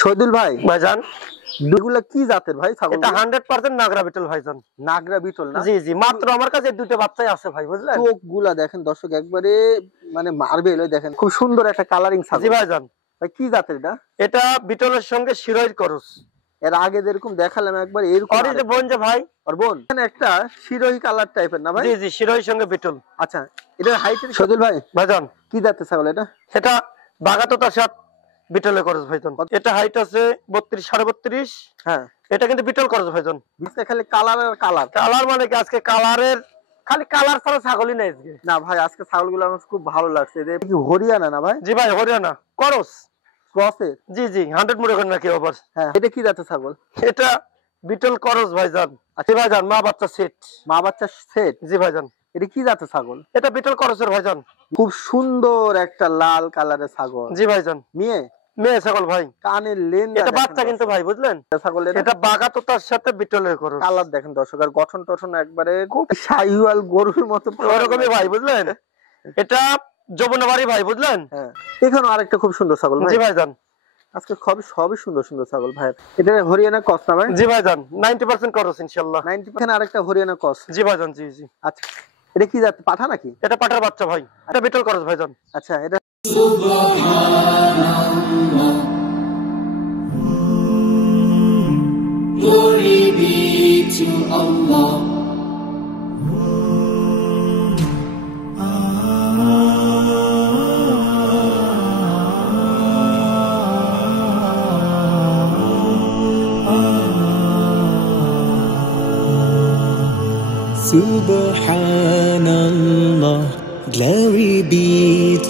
শহীদুল ভাই, ভাইজান দুগুলা কি জাতের ভাই ছাগল? এটা 100% নাগরা বিটল ভাইজান। নাগরা বিটল না? জি জি, মাত্র আমার কাছে দুটো বাচ্চাই আছে ভাই, বুঝলেন? চোখগুলা দেখেন দর্শক, একবারে মানে মার্বেল। ওই দেখেন খুব সুন্দর একটা কালারিং ছাগল। জি ভাইজান। ভাই কি জাতের এটা? এটা বিটলের সঙ্গে শিরোইর করস। এর আগে যেরকম দেখালাম একবার এরকম আর এই যে বোন যে ভাই, আর বোন এখানে একটা শিরোহী কালার টাইপের না ভাই? জি জি, শিরোইর সঙ্গে বিটল। আচ্ছা, এটা হাইটের শহীদুল ভাই ভাইজান কি জাতের ছাগল এটা? এটা বাগাততার সাথে বিটলে করস ভাইজান। এটা হাইট আছে 32 32.5। হ্যাঁ, এটা কিন্তু বিটল করস ভাইজান। আজকে খালি কালার আর কালার। কালার মানে কি, আজকে কালারের খালি কালার ছাড়া ছাগলই নাই আজকে। না ভাই, আজকে ছাগলগুলো আমার খুব ভালো লাগছে। এটা কি হরিয়ানা না ভাই? জি ভাই, হরিয়ানা করস। ক্রসের? জি জি, 100 মনে করেন নাকি ওভার। হ্যাঁ, এটা কি জাতের ছাগল? এটা বিটল করস ভাইজান। জি ভাইজান, মা বাচ্চা সেট। মা বাচ্চা সেট? জি ভাইজান। এটা কি জাতের ছাগল? এটা বিটল করসের ভাইজান। খুব সুন্দর একটা লাল কালারের ছাগল। জি ভাইজান। মেয়ে? মেয়ে ছাগল ভাই। কানের লেন এটা বাচ্চা কিন্তু ভাই, বুঝলেন? ছাগল এটা বাগাততার সাথে বিটলের করস। কালার দেখেন দর্শক, আর গঠন টঠন একবারে খুব শাহিওয়াল গরুর মতো ওরকমই ভাই, বুঝলেন? এটা যমুনাবাড়ি ভাই, বুঝলেন? হ্যাঁ, এখানে আরেকটা খুব সুন্দর ছাগল ভাই। জি ভাইজান। আজকে সবই সুন্দর সুন্দর ছাগল ভাই। এটা হরিয়ানা ক্রস না ভাই? জি ভাইজান, 90% করস ইনশাআল্লাহ। 90% আরেকটা হরিয়ানা ক্রস। জি ভাইজান। জি জি। আচ্ছা, এটা কি জাত? পাঠা নাকি? এটা পাঠার বাচ্চা ভাই। এটা বিটল করস ভাইজান। আচ্ছা, এটা Glory be to Allah. Subhanallah, glory be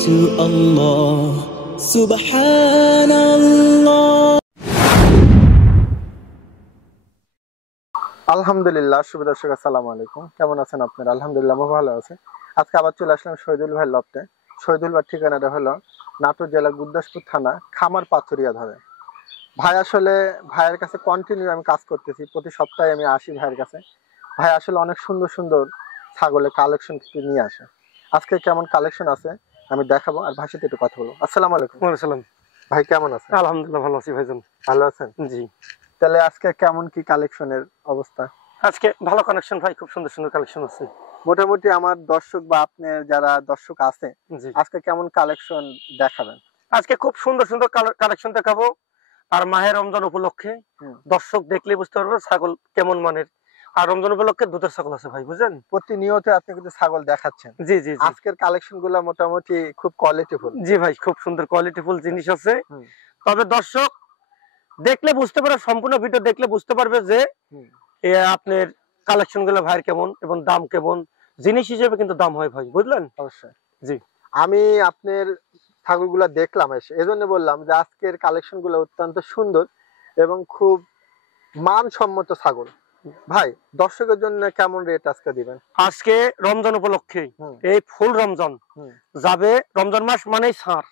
to Allah. Subhanallah. আলহামদুলিল্লাহ। শুভ দর্শক, আসসালামু আলাইকুম। কেমন আছেন আপনারা? আলহামদুলিল্লাহ আমি ভালো আছি। আজকে আবার চলে আসলাম শহীদুল ভাইয়ের লফটে। শহীদুল ভাইয়ের ঠিকানাটা হলো নাটোর জেলা গুরদাসপুর থানা খামার পাথুরিয়া ধরে। ভাই আসলে ভাইয়ের কাছে কন্টিনিউ আমি কাজ করতেছি, প্রতি সপ্তাহে আমি আসি ভাইয়ের কাছে। ভাই আসলে অনেক সুন্দর সুন্দর ছাগলের কালেকশন থেকে নিয়ে আসে। আজকে কেমন কালেকশন আছে আমি দেখাবো, আর ভাইয়ের সাথে একটু কথা বলবো। আসসালামু আলাইকুম। ওয়ালাইকুম আসসালাম। ভাই কেমন আছেন? আলহামদুলিল্লাহ ভালো আছি ভাইজান। ভালো আছেন? জি। তাহলে আজকে কেমন কি কালেকশনের অবস্থা? আজকে ভালো কালেকশন ভাই, খুব সুন্দর সুন্দর কালেকশন আছে। মোটামুটি আমার দর্শক বা আপনার যারা দর্শক আছে, জি। আজকে কেমন কালেকশন দেখাবেন? আজকে খুব সুন্দর সুন্দর কালেকশন দেখাবো। আর মাহে রমজান উপলক্ষে দর্শক দেখলে বুঝতে পারবে ছাগল কেমন মানের। আর রমজান উপলক্ষে দুধের ছাগল আছে ভাই, বুঝলেন? প্রতিনিয়ত আপনি কিন্তু ছাগল দেখাচ্ছেন। জি জি। আজকের কালেকশন গুলো মোটামুটি খুব কোয়ালিটিফুল। জি ভাই, খুব সুন্দর কোয়ালিটিফুল জিনিস আছে। তবে দর্শক দেখলে বুঝতে পারবে, সম্পূর্ণ ভিডিও দেখলে বুঝতে পারবে যে আপনার কালেকশন গুলো ভাইয়ের কেমন এবং দাম কেমন। জিনিস হিসেবে কিন্তু দাম হয় ভাই, বুঝলেন? অবশ্যই। জি। আমি আপনার ছাগলগুলো দেখলাম এসে, এজন্য বললাম যে আজকের কালেকশন গুলো অত্যন্ত সুন্দর এবং খুব মানসম্মত ছাগল। ভাই দর্শকের জন্য কেমন রেট আজকে দিবেন? আজকে রমজান উপলক্ষে এই ফুল রমজান যাবে, রমজান মাস মানেই ছাড়।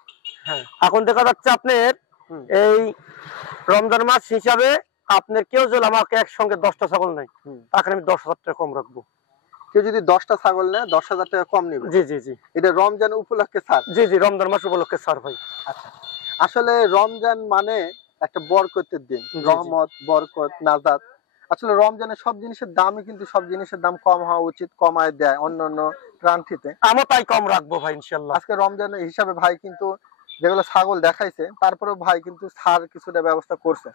এখন দেখা যাচ্ছে আপনার এই রমজান মাস হিসাবে আপনার কেউ যদি আমাকে একসঙ্গে 10টা ছাগল নেয়, তাকে আমি 10,000 টাকা কম রাখবো। কেউ যদি 10টা ছাগল নেয় 10,000 টাকা কম নিবে? জি জি জি। এটা রমজান উপলক্ষে ছাড়? জি জি, রমজান মাস উপলক্ষে ছাড় ভাই। আচ্ছা, আসলে রমজান মানে একটা বরকতের দিন, রহমত, বরকত, নাজাত। আসলে রমজানে সব জিনিসের দামই কিন্তু সব জিনিসের দাম কম হওয়া উচিত, কমায় দেয় অন্যান্য প্রান্তিতে। আমি তাই কম রাখবো ভাই ইনশাআল্লাহ। আজকে রমজানের হিসাবে ভাই কিন্তু যেগুলো ছাগল দেখাইছে তারপরেও ভাই কিন্তু ছাড় কিছুটা ব্যবস্থা করছে।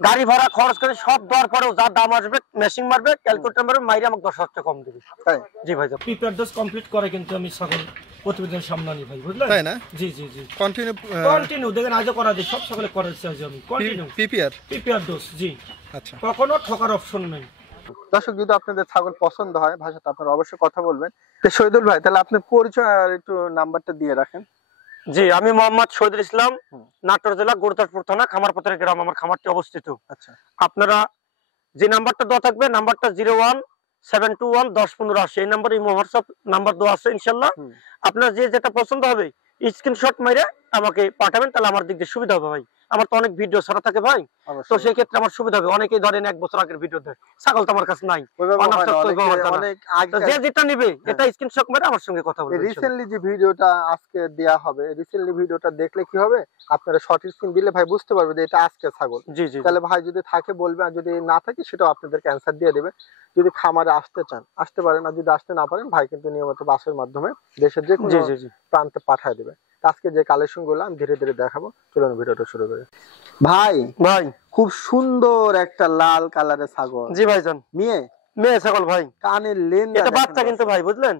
গাড়ি ভাড়া খরচ করে সব দেওয়ার পরেও যা দাম আসবে মেশিং মারবে, ক্যালকুলেটর মারবে, মাইরে আমাকে 10,000 টাকা কম দিবে। তাই? জি ভাই। প্রিপেয়ার ডোজ কমপ্লিট করে কিন্তু আমি ছাগল প্রতিদিন সামনে আনি ভাই, বুঝলেন? তাই না? জি জি জি। কন্টিনিউ দেখেন আজও করা যায়, সব ছাগলে করাচ্ছি আজ আমি কন্টিনিউ প্রিপেয়ার ডোজ। জি। আচ্ছা, কখনো ঠকার অপশন নেই। দর্শক যদি আপনাদের ছাগল পছন্দ হয় ভাইয়ের সাথে আপনারা অবশ্যই কথা বলবেন। তো শহীদুল ভাই, তাহলে আপনার পরিচয় আর একটু নাম্বারটা দিয়ে রাখেন। জি, আমি মোহাম্মদ শহীদুল ইসলাম, নাটোর জেলা গুরদাসপুর থানা খামারপাথর গ্রাম আমার খামারটি অবস্থিত। আচ্ছা, আপনারা যে নাম্বারটা দেওয়া থাকবে, নাম্বারটা 01-721-10-1580, এই নাম্বারে হোয়াটসঅ্যাপ নাম্বার দেওয়া আছে ইনশাআল্লাহ। আপনার যে যেটা পছন্দ হবে স্ক্রিনশট মেরে আমাকে পাঠাবেন, তাহলে আমার দিক দিয়ে সুবিধা হবে ভাই। আমার তো অনেক ভিডিও ছাড়া থাকে ভাই, তো অবশ্যই। সেই ক্ষেত্রে আমার সুবিধা হবে। অনেকেই ধরেন 1 বছর আগের ভিডিও দেয়, ছাগল তো আমার কাছে নাই, ওইভাবে হয় না, অনেক আগে তো যে যেটা নিবে এটা স্ক্রিনশট মেরে আমার সঙ্গে কথা বলবে ইনশাআল্লাহ। রিসেন্টলি যে ভিডিওটা আজকে দেয়া হবে, রিসেন্টলি ভিডিওটা দেখলে কি হবে, আপনারা শর্ট স্ক্রিন দিলে ভাই বুঝতে পারবে যে এটা আজকে ছাগল। জি জি তাহলে ভাই যদি থাকে বলবে, আর যদি না থাকে সেটাও আপনাদের ক্যান্সার দিয়ে দেবে। যদি খামারে আসতে চান আসতে পারেন, আর যদি আসতে না পারেন ভাই কিন্তু নিয়মিত বাসের মাধ্যমে দেশের যে কোনো জি জি জি প্রান্তে পাঠিয়ে দেবে। আজকে যে কালেকশন গুলো আমি ধীরে ধীরে দেখাবো, চলুন ভিডিওটা শুরু করি। ভাই ভাই খুব সুন্দর একটা লাল কালারের ছাগল, জি ভাইজান, মেয়ে ছাগল ভাই, কানের লেন, এটা বাচ্চা কিন্তু ভাই বুঝলেন,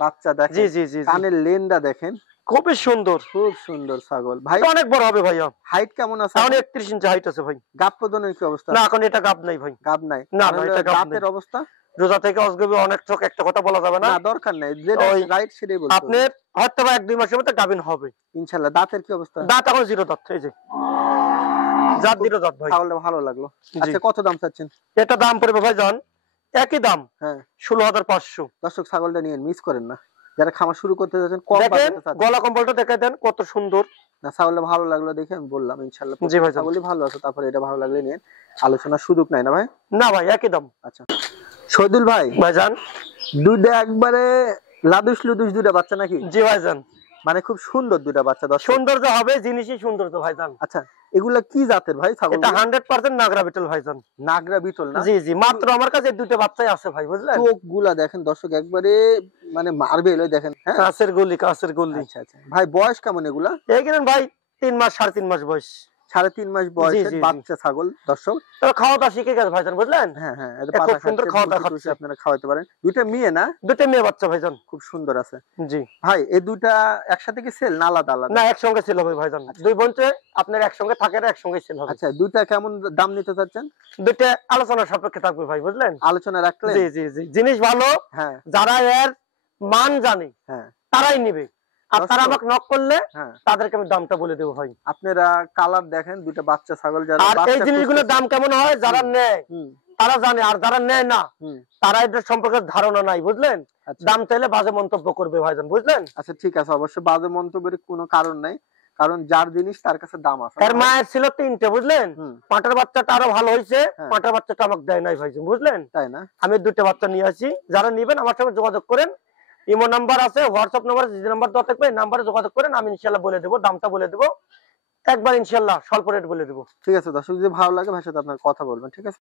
বাচ্চা দেখেন, জি জি জি কানের লেনটা দেখেন, খুবই সুন্দর, খুব সুন্দর ছাগল। ভাই এটা অনেক বড় হবে ভাইয়া, হাইট কেমন আছে? এখন 31 ইঞ্চি হাইট আছে ভাই। গাব প্রদানের কি অবস্থা? না এখন এটা গাব নাই ভাই, গাব নাই? না না এটা গাব দাঁতের নেই। অবস্থা? রোজা থেকে অজগবি অনেক চোখ, একটা কথা বলা যাবে না, না দরকার নাই, যেটা ওই রাইট সেটাই বলতে হবে। আপনার হয়তো বা 1-2 মাসের মধ্যে গাবিন হবে ইনশাআল্লাহ। দাঁতের কি অবস্থা? দাঁত এখন 0 দাঁত, এই যে জাত 0 দাঁত ভাই। ছাগলটা ভালো লাগলো। আচ্ছা কত দাম চাচ্ছেন? এটা দাম পড়বে ভাইজান একই দাম, হ্যাঁ 16,500। দর্শক ছাগলটা নিয়ে মিস করেন না, যারা খামার শুরু করতে যাচ্ছেন কম দেখেন বাজেটে চাচ্ছেন। গলা কম্বলটা দেখাই দেন কত সুন্দর। না ছাগলটা ভালো লাগলো দেখে আমি বললাম ইনশাআল্লাহ। জি ভাইজান। ছাগলই ভালো আছে, তারপরে এটা ভালো লাগলে নিয়ে আলোচনার সুযোগ নাই না ভাই? না ভাই একই দাম। আচ্ছা শহীদুল ভাই, ভাইজান দুইটা একবারে লাদুস লুদুস দুইটা বাচ্চা নাকি? জি ভাইজান, মানে খুব সুন্দর দুইটা বাচ্চা। দর্শক সৌন্দর্য হবে, জিনিসই সৌন্দর্য ভাইজান। আচ্ছা এগুলা কি জাতের ভাই ছাগল? এটা 100% নাগরা বিটল ভাইজান। নাগরা বিটল না? জি জি, মাত্র আমার কাছে দুটো বাচ্চাই আছে ভাই বুঝলেন। চোখ গুলা দেখেন দর্শক, একবারে মানে মার্বেল দেখেন। হ্যাঁ কাছের গলি, কাছের গলি। আচ্ছা আচ্ছা ভাই বয়স কেমন এগুলা? এই কিনেন ভাই 3 মাস 3.5 মাস বয়স, 3.5 মাস বয়সের জি, জি। বাচ্চা ছাগল দর্শক। তো খাওয়া দাওয়া শিখে গেছে ভাইজান বুঝলেন। হ্যাঁ হ্যাঁ এটা খুব পাতা সুন্দর খাচ্ছে, খাওয়া দাওয়া ভুসি টুসি খাচ্ছে। আপনারা খাওয়াতে পারেন। দুইটা মেয়ে না? দুটো মেয়ে বাচ্চা ভাইজান। খুব সুন্দর আছে। জি ভাই এই দুইটা একসাথে কি সেল না আলাদা আলাদা? না একসঙ্গে ছিল হবে ভাইজান, দুই বোনতে আপনার একসঙ্গে থাকে না, একসঙ্গে ছিল হবে। আচ্ছা দুইটা কেমন দাম নিতে চাচ্ছেন? দুটো আলোচনার সাপেক্ষে থাকবে ভাই বুঝলেন। আলোচনা রাখলেন? জি জি জি, জিনিস ভালো, হ্যাঁ যারা এর মান জানে হ্যাঁ তারাই নিবে, আর তারা আমাকে নক করলে হ্যাঁ তাদেরকে আমি দামটা বলে দেবো ভাই। আপনারা কালার দেখেন, দুইটা বাচ্চা ছাগল যারা আর এই বাচ্চা জিনিসগুলোর দাম কেমন হয় যারা নেয় হুম তারা জানে, আর যারা নেয় না হুম তারা এটার সম্পর্কে ধারণা নাই বুঝলেন। আচ্ছা দাম চাইলে বাজে মন্তব্য করবে ভাইজান বুঝলেন। আচ্ছা ঠিক আছে, অবশ্যই বাজে মন্তব্যের কোনো কারণ নাই, কারণ যার জিনিস তার কাছে দাম আছে। এর মায়ের ছিল 3টে বুঝলেন, হুম পাঁটার বাচ্চাটা আরো ভালো হয়েছে, হ্যাঁ। পাঁটার বাচ্চাটা আমাকে দেয় নাই ভাইজান বুঝলেন। তাই না? আমি 2টা বাচ্চা নিয়ে আসি, যারা নিবেন আমার সঙ্গে যোগাযোগ করেন, ইমো নাম্বার আছে, হোয়াটসঅ্যাপ নাম্বার, যে নাম্বার দেওয়া থাকবে এই নাম্বারে যোগাযোগ করেন, আমি ইনশাআল্লাহ বলে দেবো, দামটা বলে দেবো একবার ইনশাআল্লাহ, স্বল্প রেট বলে দেবো। ঠিক আছে দর্শক, যদি ভালো লাগে ভাইয়ের সাথে আপনার কথা বলবেন। ঠিক আছে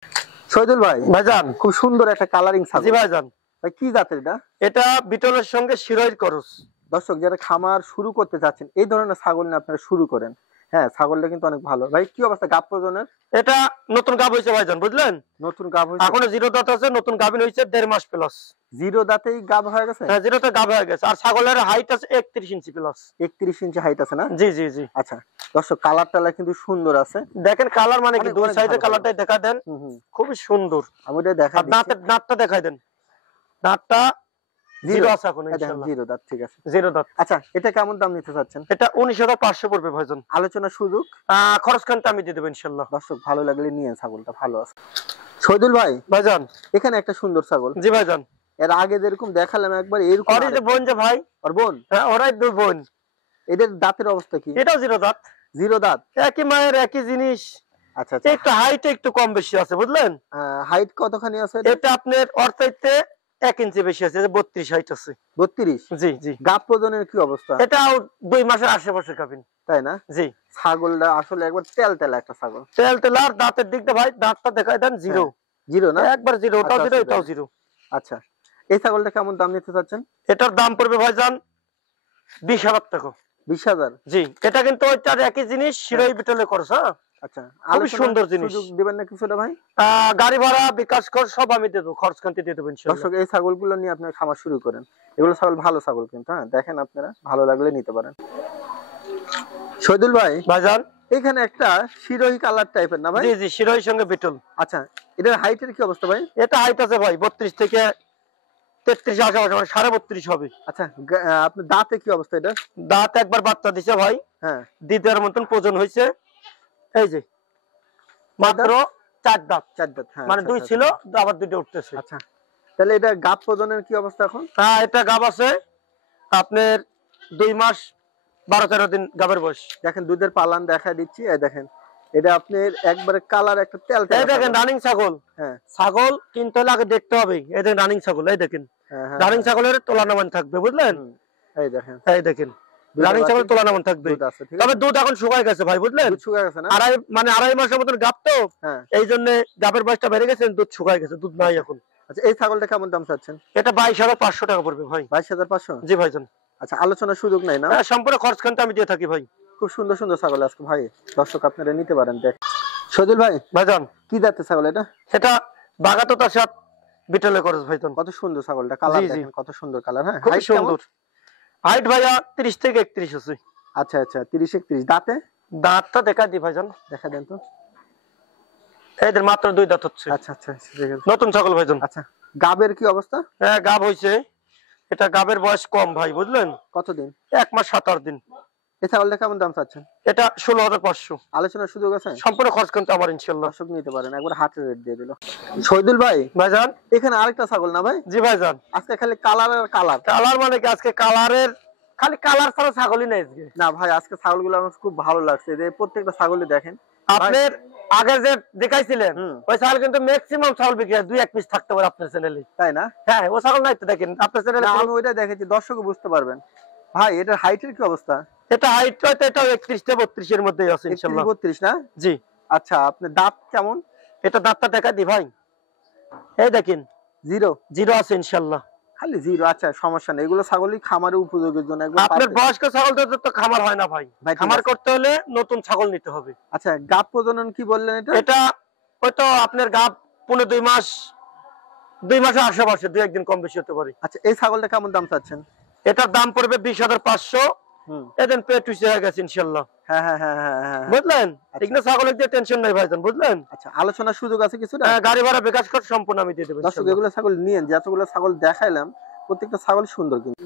শহীদুল ভাই, ভাইজান খুব সুন্দর একটা কালারিং জি ছাগল। ভাইজান, ভাই কি জাতের এটা? এটা বিটলের সঙ্গে শিরোইর করস। দর্শক যারা খামার শুরু করতে চাচ্ছেন এই ধরনের ছাগল নিয়ে আপনারা শুরু করেন। হ্যাঁ ছাগলটা কিন্তু অনেক ভালো। ভাই কি অবস্থা গাব প্রজনের? এটা নতুন গাব হয়েছে ভাইজান বুঝলেন, নতুন গাব হয়েছে? এখনো 0 দাঁত আছে, নতুন গাবিন হয়েছে 1.5 মাস প্লাস। জিরো দাঁতেই গাব হয়ে গেছে? হ্যাঁ 0 তে গাব হয়ে গেছে, আর ছাগলের হাইট আছে 31 ইঞ্চি প্লাস। 31 ইঞ্চি হাইট আছে না? জি জি জি, আচ্ছা দর্শক কালার টালার কিন্তু সুন্দর আছে। দেখেন কালার মানে কি, অনেক দুই অনেক সাইডে ভালো। কালারটাই দেখা দেন, হুম খুবই সুন্দর। আমি এটা দেখা আর দাঁতের দাঁতটা দেখাই দেন, দাঁতটা 0 আছে এখন ইনশাআল্লাহ, জিরো দাঁত। ঠিক আছে 0 দাঁত। আচ্ছা এটা কেমন দাম নিতে চাচ্ছেন? এটা 19,500 পড়বে ভাইজান, আলোচনার সুযোগ? খরচ খানটা আমি দিয়ে দেবো ইনশাআল্লাহ। দর্শক ভালো লাগলে নিয়ে, ছাগলটা ভালো আছে। শহীদুল ভাই ভাইজান এখানে একটা সুন্দর ছাগল, জি ভাইজান, এর আগে যেরকম দেখালাম একবার এরকম ওরই যে বোন যে ভাই, আর বোন, হ্যাঁ ওরাই 2 বোন। এদের দাঁতের অবস্থা কি? এটাও 0 দাঁত, জিরো দাঁত? একই মায়ের একই জিনিস, আচ্ছা আচ্ছা একটু হাইট একটু কম বেশি আছে বুঝলেন। হাইট কতখানি আছে এটা? এটা আপনার অর্থাইতে 1 ইঞ্চি বেশি আছে, 32 হাইট আছে। 32? জি জি, গাব প্রজনের কি অবস্থা? এটাও 2 মাসের আশেপাশে খাবেন। তাই না? জি, ছাগলটা আসলে একবার তেল তেল একটা ছাগল। তেল তেলার দাঁতের দিক দিয়ে ভাই দাঁতটা দেখাই দেন 0, জিরো না? একবার 0, ওটাও আচ্ছা, 0 আচ্ছা, এটাও 0। আচ্ছা এই ছাগলটা কেমন দাম নিতে চাচ্ছেন? এটার দাম পড়বে ভাইজান 20,000 টাকা। 20,000? জি, এটা কিন্তু ওইটার একই জিনিস, শিরোই বিটলে করছ। হ্যাঁ আচ্ছা খুবই আলোচনার সুন্দর জিনিস। সুযোগ দিবেন না কিছুটা ভাই? গাড়ি ভাড়া বিকাশ কর সব আমি দেবো, খরচ খান্তি দিয়ে দেবো ইনশাআল্লাহ। দর্শক এই ছাগলগুলো নিয়ে আপনার খামার শুরু করেন, এগুলো ছাগল ভালো ছাগল কিন্তু। হ্যাঁ দেখেন আপনারা ভালো লাগলে নিতে পারেন। শহীদুল ভাই ভাইজান এখানে একটা শিরোহী কালার টাইপের না ভাই? জি জি, শিরোইর সঙ্গে বিটল। আচ্ছা এটার হাইটের কি অবস্থা ভাই? এটা হাইট আছে ভাই 32 থেকে 33 আশেপাশে, মানে 32.5 হবে। আচ্ছা আপনার দাঁতে কি অবস্থা এটা? দাঁত একবার বাচ্চা দিছে ভাই, হ্যাঁ দ্বিতীয়ের মতন ওজন হয়েছে, এই যে মাত্র 4 দাঁত, 4 দাঁত। হ্যাঁ মানে আচ্ছা, 2 আচ্ছা, ছিল আবার 2টা উঠতেছে। আচ্ছা তাহলে এটা গাব প্রজনের কি অবস্থা এখন? হ্যাঁ এটা গাব আছে আপনার 2 মাস 12-13 দিন গাবের বয়স। দেখেন দুধের পালান দেখা দিচ্ছি, এই দেখেন এটা আপনার একবারে কালার একটা তেল এই দেখেন রানিং ছাগল। হ্যাঁ ছাগল কিনতে হলে আগে দেখতে হবে। এই দেখেন রানিং ছাগল, এই দেখেন হ্যাঁ রানিং ছাগলের তোলা নামান থাকবে বুঝলেন। এই দেখেন এই দেখেন রানিং ছাগল তোলা নামান থাকবে। দুধ আছে, ঠিক তবে আছে? দুধ এখন শুকায় গেছে ভাই বুঝলেন। দুধ শুকায় গেছে না? আড়াই মাসের মতন গাব তো, হ্যাঁ। এই জন্য গাবের বয়সটা বেড়ে গেছে, দুধ শুকায় গেছে, দুধ নাই এখন। আচ্ছা এই ছাগলটা কেমন দাম চাচ্ছেন? এটা 22,500 টাকা পড়বে ভাই। 22,500? জি ভাইজান। আচ্ছা আলোচনার সুযোগ নাই না? হ্যাঁ, সম্পূর্ণ খরচ খানটা আমি দিয়ে থাকি ভাই। খুব সুন্দর সুন্দর ছাগল আজকে ভাই, দর্শক আপনারা নিতে পারেন। দেখ শহীদুল ভাই, ভাইজান কি জাতের ছাগল এটা? এটা বাগাতো তার সাথে বিটলে খরচ ভাইজান। কত সুন্দর ছাগলটা, কালার জি, জি। দেখেন কত সুন্দর কালার। হ্যাঁ খুব height কেমন? সুন্দর। হাইট ভাইয়া 30 থেকে 31 আছে। আচ্ছা আচ্ছা 30-31 দাঁতে? দাঁতটা দেখা দি ভাইজান, দেখা দেন তো। এদের মাত্র 2 দাঁত হচ্ছে। আচ্ছা আচ্ছা ঠিক আছে। নতুন ছাগল ভাইজান। আচ্ছা গাবের কি অবস্থা? হ্যাঁ গাব হইছে। এটা গাবের বয়স কম ভাই বুঝলেন, কতদিন? 1 মাস 7-8 দিন। এই ছাগলটা কেমন দাম চাচ্ছেন? এটা 16,500। আলোচনার সুযোগ আছে? সম্পূর্ণ খরচ কিন্তু আমার ইনশাআল্লাহ। দর্শক নিতে পারেন, একবার হাটের রেট দিয়ে দিল। শহীদুল ভাই ভাইজান। এখানে আরেকটা ছাগল না ভাই? জি ভাইজান। আজকে খালি কালার আর কালার। কালার মানে কি আজকে কালারের খালি কালার ছাড়া ছাগলই নাই আজকে। না ভাই আজকে ছাগলগুলো আমার খুব ভালো লাগছে, যে প্রত্যেকটা ছাগলই দেখেন। আপনার আগে যে দেখাইছিলেন হুম। ওই ছাগল কিন্তু ম্যাক্সিমাম ছাগল বিক্রি হয় 2-1 পিস থাকতে পারে আপনার চ্যানেলে। তাই না? হ্যাঁ ও ছাগল নাই তো দেখেন আপনার চ্যানেলে। না আমি ওইটা দেখেছি, দর্শকও বুঝতে পারবেন। ভাই এটার হাইটের কি অবস্থা? এটা হাইট হয়তো এটা 31 থেকে 32 এর মধ্যেই আছে ইনশাআল্লাহ। 31-32 না? জি। আচ্ছা আপনার দাঁত কেমন? এটা দাঁতটা দেখা দি ভাই, এই দেখেন জিরো? জিরো আছে ইনশাআল্লাহ। খালি জিরো? আচ্ছা সমস্যা নেই, এগুলো ছাগলই খামারের উপযোগের জন্য একবার আপনার perfect। বয়স্ক ছাগল তো খামার হয় না ভাই, ভাই, ঠিক খামার আছে। করতে হলে নতুন ছাগল নিতে হবে। আচ্ছা গাব প্রজনন কি বললেন এটা? এটা হয়তো আপনার গাব 2 মাস 2 মাসের আশেপাশে, 2-1 দিন কম বেশি হতে পারে। আচ্ছা এই ছাগলটা কেমন দাম চাচ্ছেন? এটার দাম পড়বে 20,500। হুম। এদিন পেট হইছে হয়ে গেছে ইনশাআল্লাহ। হ্যাঁ হ্যাঁ হ্যাঁ হ্যাঁ হ্যাঁ। বুঝলেন, ঠিক না? ছাগলের দিয়ে টেনশন নাই ভাইজান বুঝলেন। আচ্ছা আলোচনার সুযোগ আছে কিছুটা? হ্যাঁ, গাড়ি ভাড়া বিকাশ কর সম্পূর্ণ আমি দিয়ে দেব দর্শক ইনশাআল্লাহ। এগুলো ছাগল নিয়েন, যতগুলো ছাগল দেখাইলাম প্রত্যেকটা ছাগল সুন্দর। কিন্তু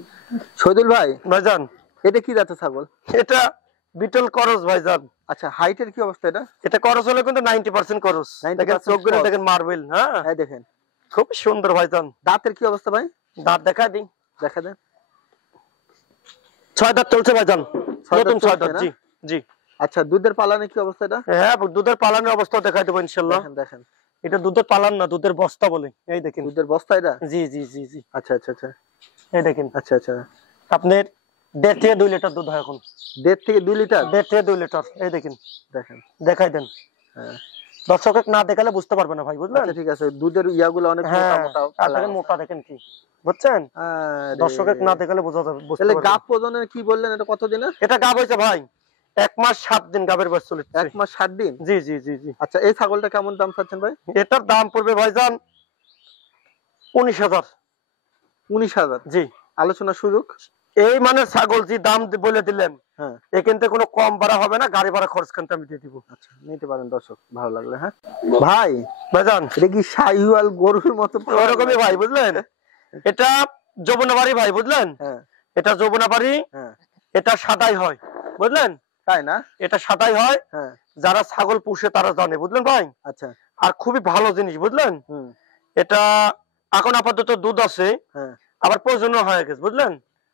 শহীদুল ভাই ভাইজান এটা কি জাতের ছাগল? এটা বিটল করস ভাইজান। আচ্ছা হাইটের কি অবস্থা এটা? এটা করস হলে কিন্তু 90% করস। 90% দেখেন চোখগুলো করস। দেখেন মার্বেল। হ্যাঁ এই দেখেন খুব সুন্দর ভাইজান। দাঁতের কি অবস্থা ভাই? দাঁত দেখা দিই, দেখা দেন। 6 দাঁত চলছে ভাইজান, ছয় দাঁত নতুন 6 চলছে দাঁত। না? জি জি। আচ্ছা দুধের পালানে কি অবস্থা এটা? হ্যাঁ দুধের পালানের অবস্থা দেখাই দেবো ইনশাআল্লাহ। দেখেন দেখেন এটা দুধের পালান না, দুধের বস্তা বলে। এই দেখেন। দুধের বস্তা এটা? জি জি জি জি। আচ্ছা আচ্ছা আচ্ছা এই দেখেন আচ্ছা আচ্ছা। আপনার 1.5 থেকে 2 লিটার দুধ হয় এখন। 1.5 থেকে 2 লিটার? 1.5 থেকে 2 লিটার। এই দেখেন, দেখেন দেখাই দেন। হ্যাঁ দর্শক না দেখালে বুঝতে পারবে না ভাই বুঝলেন। আচ্ছা ঠিক আছে। দুধের ইয়াগুলো অনেক মোটা হ্যাঁ মোটা আর দেখেন মোটা দেখেন কি বুঝছেন। আরে, দর্শক না দেখালে বোঝা যাবে, বুঝতে তাহলে পারবে গাব না। প্রজননের কি বললেন, এটা কত দিনের? এটা গাব হয়েছে ভাই 1 মাস 7 দিন গাবের বয়স চলেছে। 1 মাস 7 দিন? জি জি জি জি। আচ্ছা এই ছাগলটা কেমন দাম চাচ্ছেন ভাই? এটার দাম পড়বে ভাইজান 19,000। 19,000? জি। আলোচনার সুযোগ? এই মানে ছাগল যে দাম বলে দিলেন, হ্যাঁ এখান থেকে কোনো কম ভাড়া হবে না, গাড়ি ভাড়া খরচ খানটা আমি দিয়ে দিব। আচ্ছা নিতে পারেন দর্শক, ভালো লাগলে। হ্যাঁ ভাই ভাইজান এটা কি শাহিওয়াল গরুর মতো? ওরকমই ভাই বুঝলেন। এটা যমুনাবাড়ি ভাই বুঝলেন। হ্যাঁ এটা যমুনাবাড়ি। হ্যাঁ। এটা সাদাই হয় বুঝলেন। তাই না? এটা সাদাই হয়, হ্যাঁ। যারা ছাগল পুষে তারা জানে বুঝলেন ভাই। আচ্ছা। আর খুবই ভালো জিনিস বুঝলেন। হুম। এটা এখন আপাতত দুধ আছে, হ্যাঁ। আবার প্রজনন হয়ে গেছে বুঝলেন,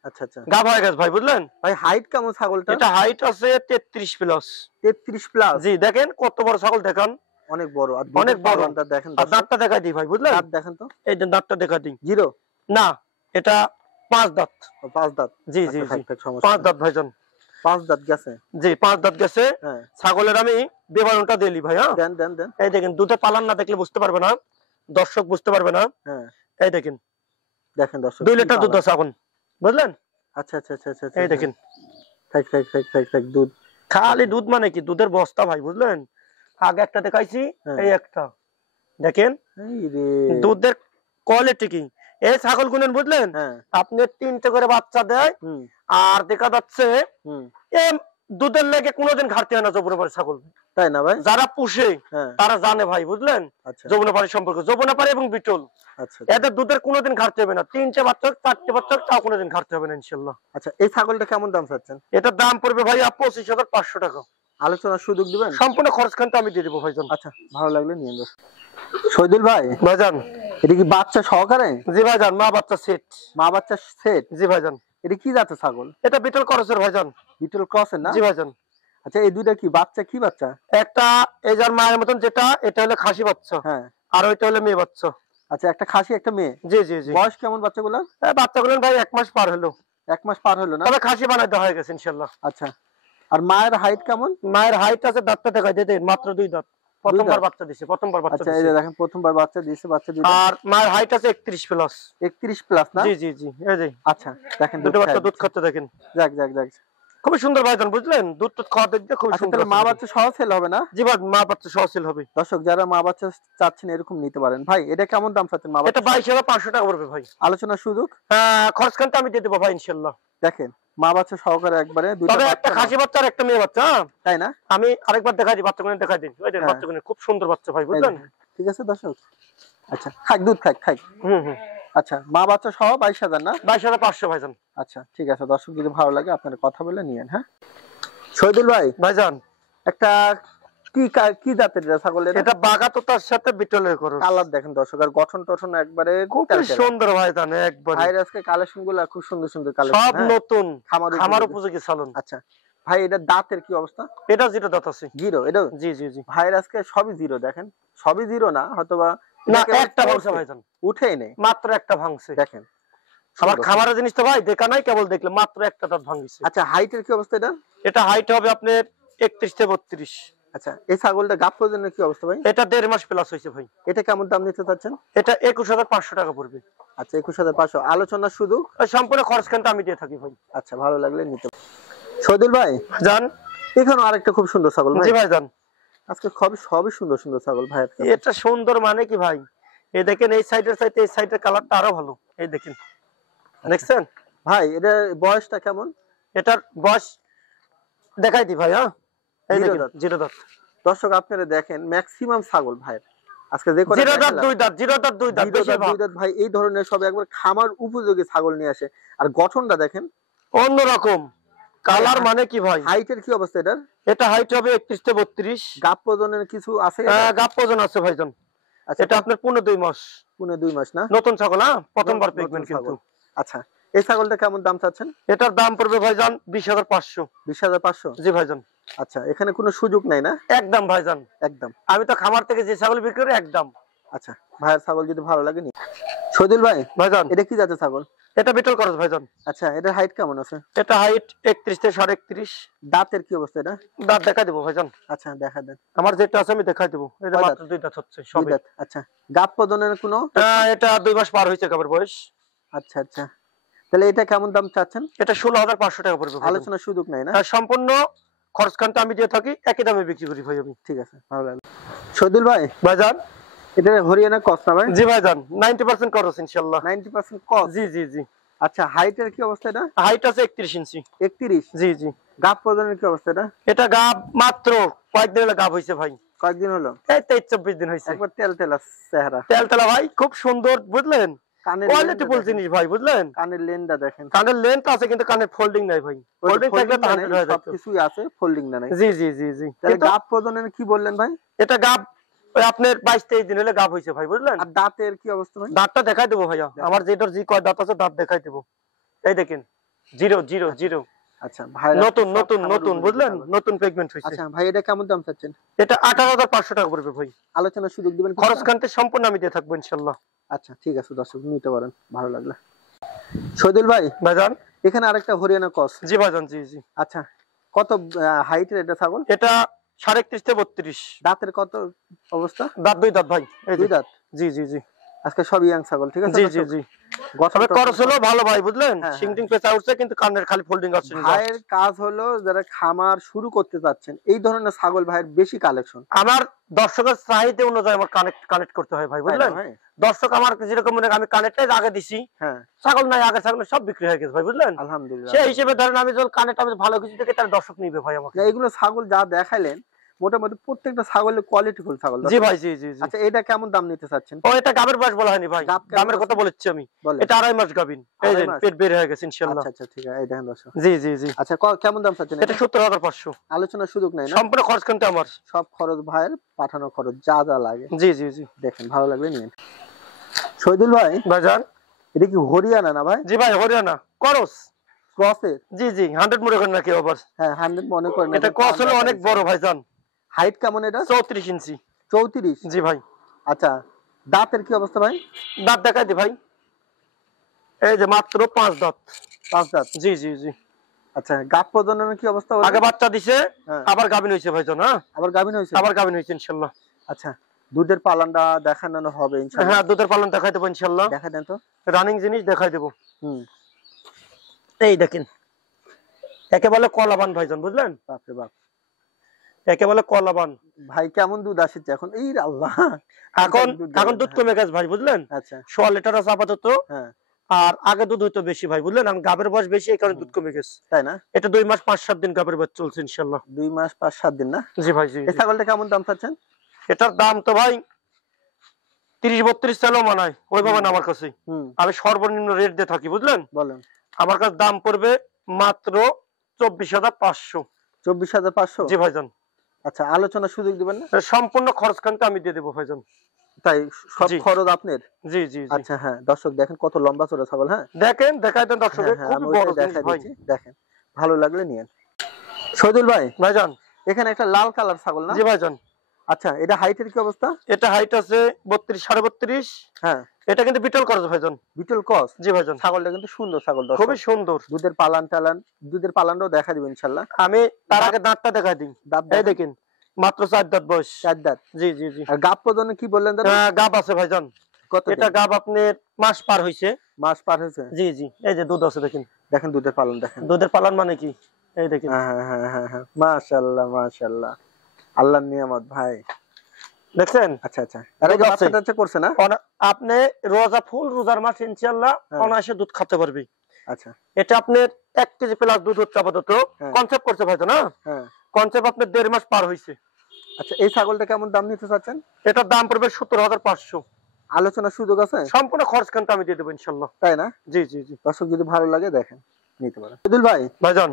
আচ্ছা আচ্ছা। গাব হয়ে গেছে ভাই বুঝলেন। ভাই হাইট কেমন ছাগলটা? এটা হাইট আছে 33 প্লাস। 33 প্লাস? জি দেখেন কত বড় ছাগল দেখান, অনেক বড়। আর অনেক বড়। পালনটা দেখেন আর দর্শক। দাঁতটা দেখাই দিই ভাই বুঝলেন। দাঁত দেখেন তো। এই যে দাঁতটা দেখা দিই। জিরো? না এটা 5 দাঁত। 5 দাঁত? জি জি আচ্ছা, জি। থাক, থাক, সমস্যা 5 নেই। দাঁত ভাইজান। 5 দাঁত গেছে? জি 5 দাঁত গেছে। হ্যাঁ। ছাগলের আমি বিবরণটা দিলি ভাই। হ্যাঁ দেন দেন দেন। এই দেখেন দুধে পালান না দেখলে বুঝতে পারবে না, দর্শক বুঝতে পারবে না। হ্যাঁ এই দেখেন দেখেন দর্শক 2 লিটার দুধ আছে এখন বুঝলেন। আচ্ছা আচ্ছা আচ্ছা আচ্ছা। এই দেখেন থাক থাক থাক থাক থাক দুধ। খালি দুধ মানে কি দুধের বস্তা ভাই বুঝলেন। আগে একটা দেখাইছি, এই একটা দেখেন এই রে দুধের কোয়ালিটি কি। এই ছাগল গুনেন বুঝলেন, হ্যাঁ। আপনি 3টে করে বাচ্চা দেয়। হুম আর দেখা যাচ্ছে হুম। এই দুধের লেগে কোনোদিন ঘাটতি হয় না যমুনাপাড়ি ছাগল। তাই না ভাই? যারা পুষে হ্যাঁ। তারা জানে ভাই বুঝলেন আচ্ছা যমুনাপাড়ি সম্পর্কে। যমুনাপাড়ি এবং বিটল আচ্ছা এদের দুধের কোনোদিন ঘাটতি হবে না। 3টে বাচ্চা 4টে বাচ্চা তাও কোনোদিন ঘাটতি হবে না ইনশাল্লাহ। আচ্ছা এই ছাগলটা কেমন দাম চাচ্ছেন? এটার দাম পড়বে ভাই 25,500 টাকা। আলোচনার সুযোগ দিবেন? সম্পূর্ণ খরচ খানটা আমি দিয়ে দেবো ভাইজান। আচ্ছা ভালো লাগলে নিয়ে নেন। শহীদুল ভাই ভাইজান। এটা কি বাচ্চা সহকারে? জি ভাইজান, মা বাচ্চা সেট। মা বাচ্চা সেট? জি ভাইজান। এটা কি জাতের ছাগল? এটা বিটল ক্রসের ভাইজান। বিটল ক্রসের না? জি ভাইজান। আচ্ছা এই দুইটা কি বাচ্চা, কি বাচ্চা? একটা এই যার মায়ের মতন যেটা, এটা হলো খাসি বাচ্চা, হ্যাঁ। আর ওইটা হলো মেয়ে বাচ্চা। আচ্ছা একটা খাসি একটা মেয়ে। জি জি জি। বয়স কেমন বাচ্চাগুলোর? বাচ্চাগুলো ভাই 1 মাস পার হলো। 1 মাস পার হলো না? তবে খাসি বানাইতে হয়ে গেছে ইনশাআল্লাহ। আচ্ছা আর মায়ের হাইট কেমন? মায়ের হাইট আছে, দাঁতটা দেখাই দিতে মাত্র 2 দাঁত, প্রথমবার বাচ্চা দিছে, প্রথমবার বাচ্চা আচ্ছা এই দিছে। যে দেখেন প্রথমবার বাচ্চা দিয়েছে, বাচ্চা দিয়েছে। আর মায়ের হাইট আছে 31 প্লাস। 31 প্লাস না? জি জি জি। এই যে আচ্ছা দেখেন দুটো বাচ্চা দুধ খাচ্ছে দেখেন। যাক যাক যাক, খুব সুন্দর ভাইজান, বুঝলেন? দুধ তো খাওয়া দেখতে খুব আচ্ছা সুন্দর। তাহলে মা বাচ্চা সহ সেল হবে না? জি ভাই, মা বাচ্চা সহ সেল হবে। দর্শক যারা মা বাচ্চা চাচ্ছেন এরকম নিতে পারেন। ভাই এটা কেমন দাম চাচ্ছেন মা এটা বাচ্চা? 22,500 টাকা পড়বে ভাই। আলোচনার সুযোগ? খরচ খানটা আমি দিয়ে দেবো ভাই ইনশাআল্লাহ। দেখেন মা বাচ্চা সহকারে একবারে দুইটা তবে একটা বাচ্চা খাসি বাচ্চা আর একটা মেয়ে বাচ্চা, তাই না? আমি আরেকবার দেখাই দিই, বাচ্চাগুলো দেখাই দিন। ওই দেখেন হ্যাঁ। বাচ্চাগুলো খুব সুন্দর বাচ্চা ভাই, বুঝলেন? ঠিক আছে দর্শক। আচ্ছা খাক দুধ খাক খাক। হুম হুম। আচ্ছা মা বাচ্চা সহ 22,000 না? 22,500 ভাইজান। আচ্ছা ঠিক আছে দর্শক, যদি ভালো লাগে আপনারা কথা বলে নিয়েন। হ্যাঁ শহীদুল ভাই, ভাইজান একটা কি জাতের ছাগল এটা? এটা বাঘা তোতার সাথে বিটলের করো। কালার দেখেন দর্শক, আর গঠন টঠন একবারে খুব সুন্দর ভাইজান, একবার ভাইয়ের আজকে কালেকশন গুলো খুব সুন্দর সুন্দর সব কালেকশন, নতুন খামার উপযোগী চালন। আচ্ছা ভাই এটা দাঁতের কি অবস্থা? এটা যেটা দাঁত আছে জিরো? এটা জি জি জি। ভাইয়ের আজকে সবই জিরো, দেখেন সবই জিরো না, হয়তোবা না এটাকে একটা ভাঙছে ভাইজান, উঠেই নেই, মাত্র একটা ভাঙছে। দেখেন আমার সুন্দর। খামারের জিনিস তো ভাই দেখা নাই, কেবল দেখলে মাত্র একটা দাঁত ভাঙিছে। আচ্ছা হাইটের কি অবস্থা এটা? এটা হাইট হবে আপনার 31 থেকে 32। আচ্ছা এই ছাগলটা গাপ পর্যন্ত কি অবস্থা ভাই? এটা 1.5 মাস প্লাস হয়েছে ভাই। এটা কেমন দাম নিতে চাচ্ছেন? এটা 21,500 টাকা পড়বে। আচ্ছা 21,500 আলোচনা শুধু? ওই সম্পূর্ণ খরচ খানটা আমি দিয়ে থাকি ভাই। আচ্ছা ভালো লাগলে নিতে পারেন। শহীদুল ভাই জান এখানে আরেকটা খুব সুন্দর ছাগল ভাই। জি ভাই জান, আজকে সবই সুন্দর সুন্দর ছাগল ভাই। এটা সুন্দর মানে কি ভাই, এই দেখেন এই সাইডের চাইতে এই সাইডের কালারটা আরো ভালো, এই দেখেন দেখছেন ভাই এটা বয়সটা কেমন? এটার বয়স দেখাই দি ভাই। হ্যাঁ এই জিরো দেখেন দাঁত। জিরো দাঁত। দর্শক আপনারা দেখেন ম্যাক্সিমাম ছাগল ভাইয়ের আজকে যে জিরো দাঁত 2 দাঁত, জিরো দাঁত 2 দাঁত, দুই দাঁত ভাই, এই ধরনের সব একবার খামার উপযোগী ছাগল নিয়ে আসে। আর গঠনটা দেখেন অন্যরকম কালার মানে কি ভাই। হাইটের কি অবস্থা এটার? এটা হাইট হবে 31 থেকে 32। গাপ প্রজনের কিছু আছে? গাপ ওজন আছে ভাইজান। আচ্ছা এটা আপনার 15-2 মাস। 2 মাস না? নতুন ছাগল, হ্যাঁ প্রথমবার নতুন প্রেগন্যান্ট কিন্তু। ছাগল। আচ্ছা এই ছাগলটা কেমন দাম চাচ্ছেন? এটার দাম পড়বে ভাইজান 20,500। 20,500? জি ভাইজান। আচ্ছা এখানে কোনো সুযোগ নাই না? একদম ভাইজান, একদম। আমি তো খামার থেকে যে ছাগল বিক্রি করি একদম। আচ্ছা ভাইয়ের ছাগল যদি ভালো লাগে নি। শহীদুল ভাই ভাইজান এটা কি জাতের ছাগল? এটা বিটল খরচ ভাইজান। আচ্ছা এটার হাইট কেমন আছে? এটা হাইট 31 থেকে 31.5। দাঁতের কি অবস্থা এটা? দাঁত দেখা দেবো ভাইজান। আচ্ছা দেখা দেন। আমার যেটা আছে আমি দেখাই দেবো। এটা কয় মাত্র 2 দাঁত হচ্ছে দুই সবে। দাঁত। আচ্ছা গাপ প্রজনের কোনো? এটা 2 মাস পার হয়েছে গাবের বয়স। আচ্ছা আচ্ছা তাহলে এটা কেমন দাম চাচ্ছেন? এটা 16,500 টাকা পড়বে ভাইজান। আলোচনার সুযোগ নাই না? সম্পূর্ণ খরচ খানটা আমি দিয়ে থাকি, একই দামে বিক্রি করি ভাই আমি। ঠিক আছে ভালো লাগলো। শহীদুল ভাই ভাইজান এটা হরিয়ানা কস না ভাই? জি ভাইজান 90% খরচ ইনশাআল্লাহ। 90% কস? জি জি জি। আচ্ছা হাইটের কি অবস্থা এটা? হাইট আছে 31 ইঞ্চি। 31? জি জি। গাপ প্রজনের কি অবস্থা এটা? এটা গাব মাত্র কয়েকদিন হলো গাব হয়েছে ভাই। কয়েকদিন হলো? এই 23-24 দিন হয়েছে। একবার তেল তেল চেহারা, তেল তেলা ভাই, খুব সুন্দর বুঝলেন, কানের কোয়ালিটিফুল জিনিস ভাই বুঝলেন। কানের লেনটা দেখেন, কানের লেন্থ আছে কিন্তু কানের ফোল্ডিং নাই ভাই। ফোল্ডিং থাকলে তো 100 হয়ে যেত। সবকিছুই আছে, ফোল্ডিং না নাই। জি জি জি জি। তাহলে কিন্তু গাপ প্রজনের কি বললেন ভাই? এটা গাব ওই আপনার 22-23 দিন হলে গাব হয়েছে ভাই বুঝলেন। আর দাঁতের কি অবস্থা ভাই? দাঁতটা দেখাই দেবো ভাইয়া, আমার যেটার জি কয় দাঁত আছে দাঁত দেখাই দেবো। এই দেখেন 0 আচ্ছা ভাই নতুন নতুন নতুন বুঝলেন, নতুন প্রেগন্যান্ট হয়েছে। আচ্ছা ভাই এটা কেমন দাম চাচ্ছেন? এটা 18,500 টাকা পড়বে ভাই। আলোচনার সুযোগ দিবেন? খরচ খানতে সম্পূর্ণ আমি দিয়ে থাকবো ইনশাআল্লাহ। আচ্ছা ঠিক আছে দর্শক নিতে পারেন, ভালো লাগলো। শহীদুল ভাই ভাইজান এখানে আরেকটা হরিয়ানা কস। জি ভাইজান জি জি। আচ্ছা কত হাইটের এটা ছাগল? এটা 31 থেকে 32। দাঁতের কত অবস্থা? দাঁত 2 দাঁত ভাই। এই যে 2 দাঁত? জি জি জি। আজকে সব ইয়াং ছাগল, ঠিক আছে জি জি জি। তবে খরচ হলো ভালো ভাই বুঝলেন, হ্যাঁ, সিংটিং পেঁচা উঠছে কিন্তু কানের খালি ফোল্ডিং আছে। ভাইয়ের কাজ হলো যারা খামার শুরু করতে চাচ্ছেন এই ধরনের ছাগল ভাইয়ের বেশি কালেকশন। আমার দর্শকের চাহিদা অনুযায়ী আমার কানেক্ট করতে হয় ভাই বুঝলেন। দর্শক আমার যেরকম মনে আমি কানেক্টটাই আগে দিছি, হ্যাঁ ছাগল নাই আগে ছাগল সব বিক্রি হয়ে গেছে ভাই বুঝলেন। আলহামদুলিল্লাহ। সেই হিসেবে ধরেন আমি যখন কানেক্ট আমি ভালো কিছু দেখে তার দর্শক নিবে ভাই আমাকে। এইগুলো ছাগল যা দেখাইলেন মোটামুটি প্রত্যেকটা ছাগলের কোয়ালিটিফুল ছাগল। জি ভাই জি জি জি। আচ্ছা এটা কেমন দাম নিতে চাচ্ছেন? ও এটা গাবের বয়স বলা হয়নি ভাই, গাব কেমন দামের আছে? কথা বলেছি আমি। বলেন। এটা 2.5 মাস গাবিন, এই যে পেট বের হয়ে গেছে ইনশাআল্লাহ। আচ্ছা আচ্ছা ঠিক আছে, এই দেখেন দর্শক। জি জি জি। আচ্ছা কেমন দাম চাচ্ছেন? এটা 17,500। আলোচনার সুযোগ নাই না? সম্পূর্ণ খরচ কিন্তু আমার। সব খরচ ভাইয়ের, পাঠানো খরচ যা যা লাগে। জি জি জি। দেখেন ভালো লাগবে নিন। শহীদুল ভাই ভাইজান এটা কি হরিয়ানা না ভাই? জি ভাই হরিয়ানা করস। ক্রসের? জি জি 100 মনে করেন নাকি আবার? হ্যাঁ 100 মনে করেন। এটা ক্রস হলো অনেক বড় ভাইজান। হাইট কেমন এটা? 34 ইঞ্চি। 34? জি ভাই। আচ্ছা, দাঁতের কি অবস্থা ভাই? দাঁত দেখাই দি ভাই, এই যে মাত্র 5 দাঁত। 5 দাঁত? জি জি জি। আচ্ছা, গাব প্রজননের কি অবস্থা? আগে বাচ্চা দিছে, হ্যাঁ। আবার গাভিন হইছে ভাইজান। হ্যাঁ আবার গাভিন হয়েছে? আবার গাভিন হইছে ইনশাআল্লাহ। আচ্ছা, দুধের পালানটা দেখানো হবে ইনশাআল্লাহ। হ্যাঁ দুধের পালন দেখাই দেবো ইনশাআল্লাহ। দেখাই দেন তো। রানিং জিনিস দেখাই দেবো। হুম। এই দেখেন, একেবারে কলাবান ভাইজান, বুঝলেন? বাপরে বাপ, একেবারে কলাবান ভাই কেমন দুধ আসছে এখন? এই আল্লাহ, এখন এখন দুধ কমে গেছে ভাই, বুঝলেন? আচ্ছা 16 লিটার আছে আপাতত। হ্যাঁ। আর আগে দুধ হইতো বেশি ভাই, বুঝলেন? এখন গাবের বয়স বেশি, এই কারণে দুধ কমে গেছে। তাই না? এটা 2 মাস 5-7 দিন গাবের বয়স চলছে ইনশাআল্লাহ। 2 মাস 5-7 দিন না? জি ভাই জি। এই ছাগলটা কেমন দাম চাচ্ছেন? এটার দাম তো ভাই 30-32 চাইলেও মানায়, ওইভাবে না আমার কাছে। হুম, আমি সর্বনিম্ন রেট দিয়ে থাকি, বুঝলেন? বলেন। আমার কাছে দাম পড়বে মাত্র 24,500। 24,500? জি ভাইজান। আচ্ছা, আলোচনার সুযোগ দিবেন না? এর সম্পূর্ণ খরচ খানটা আমি দিয়ে দেবো ভাইজান। তাই সব জি। খরচ আপনার? জি জি জি। আচ্ছা হ্যাঁ, দর্শক দেখেন কত লম্বা চড়া ছাগল। হ্যাঁ দেখেন, দেখাই দেন দর্শকের, হ্যাঁ, খুবই আমি বড় ওইটাই জিনিস দেখাই ভাই। দিচ্ছি, দেখেন ভালো লাগলে নিয়েন। শহীদুল ভাই, ভাইজান। এখানে একটা লাল কালার ছাগল না? জি ভাইজান। আচ্ছা, এটা হাইটের কি অবস্থা? এটা হাইট আছে 32-32.5। হ্যাঁ, এটা কিন্তু বিটল করজ ভাইজান। Beetle cross? জি ভাইজান। ছাগলটা কিন্তু সুন্দর ছাগল দর্শক। খুবই সুন্দর। দুধের পালান টালান, দুধের পালানটাও দেখা দিবেন ইনশাআল্লাহ। আমি তার আগে দাঁতটা দেখাই দিই। দাঁত এই দেখেন, মাত্র 4 দাঁত বয়স। 4 দাঁত? জি জি জি। আর গাব প্রজনন কি বললেন দাদা? গাব আছে ভাইজান। কত? এটা গাব আপনার মাস পার হইছে। মাস পার হয়েছে? জি জি। এই যে দুধ আছে দেখেন। দেখেন দুধের পালন দেখেন। দুধের পালন মানে কি, এই দেখেন। হ্যাঁ হ্যাঁ হ্যাঁ হ্যাঁ হ্যাঁ, মাশাআল্লাহ মাশাআল্লাহ, আল্লাহর নিয়ামত ভাই। দেখছেন? আচ্ছা আচ্ছা, আর এই যে দুধ আছে। বাচ্চাটা হচ্ছে করছে না? আপনি রোজা ফুল রোজার মাস ইনশাআল্লাহ হ্যাঁ। অনায়াসে দুধ খেতে পারবি। আচ্ছা এটা আপনার 1 কেজি প্লাস দুধ হচ্ছে আপাতত। হ্যাঁ। কনসেপ্ট করছে ভাইজান। না হ্যাঁ। কনসেপ্ট আপনার 1.5 মাস পার হইছে। আচ্ছা, এই ছাগলটা কেমন দাম নিতে চাচ্ছেন? এটার দাম পড়বে 17,500। আলোচনার সুযোগ আছে? সম্পূর্ণ খরচ খানটা আমি দিয়ে দেবো ইনশাআল্লাহ। তাই না? জি জি জি। দর্শক যদি ভালো লাগে দেখেন নিতে পারেন। শহীদুল ভাই, ভাইজান।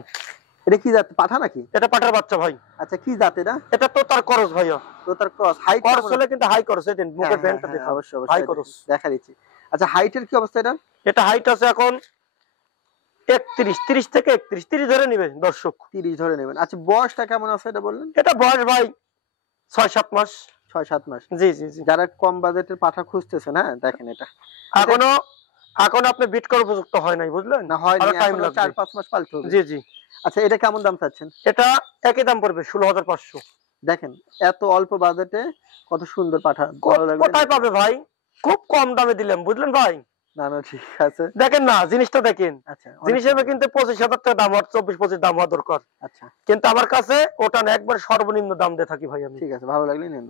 এটা কি জাত? পাঠা নাকি? এটা পাটার বাচ্চা ভাই। আচ্ছা, কি জাত এটা? এটা তো তার খরচ ভাইয়া। তো তার ক্রস হাইট খরচ হলে কিন্তু হাই খরচ। এই দেন মুখের ব্যান্ডটা দেখুন। অবশ্যই হাই অবশ্যই খরচ। দেখা দিচ্ছি। আচ্ছা, হাইটের কি অবস্থা এটা? এটা হাইট আছে এখন 30 থেকে 30 ধরে নিবে দর্শক। 30 ধরে নেবেন। আচ্ছা, বয়সটা কেমন আছে এটা বললেন? এটা বয়স ভাই 6-7 মাস। 6-7 মাস? জি জি জি। যারা কম বাজেটের পাঠা খুঁজতেছেন, হ্যাঁ দেখেন এটা এখনো আপনি বিট করার উপযুক্ত হয় নাই, বুঝলেন? না, হয়নি, আরো টাইম এখনো লাগবে। 4-5 মাস পালতে হবে। জি জি। আচ্ছা, এটা কেমন দাম চাচ্ছেন? এটা একই দাম পড়বে 16,500। দেখেন এত অল্প বাজেটে কত সুন্দর পাঠা, ভালো লাগবে। কোথায় পাবে ভাই? খুব কম দামে দিলাম, বুঝলেন ভাই? না না, ঠিক আছে। দেখেন না, জিনিসটা দেখেন। আচ্ছা, অনেক জিনিস হিসেবে সুন্দর। কিন্তু 25,000 টাকা দাম, 24-25 দাম হওয়া দরকার। আচ্ছা কিন্তু আমার কাছে ওটা না, একবার সর্বনিম্ন দাম দিয়ে থাকি ভাই আমি। ঠিক আছে, ভালো লাগলে নিন।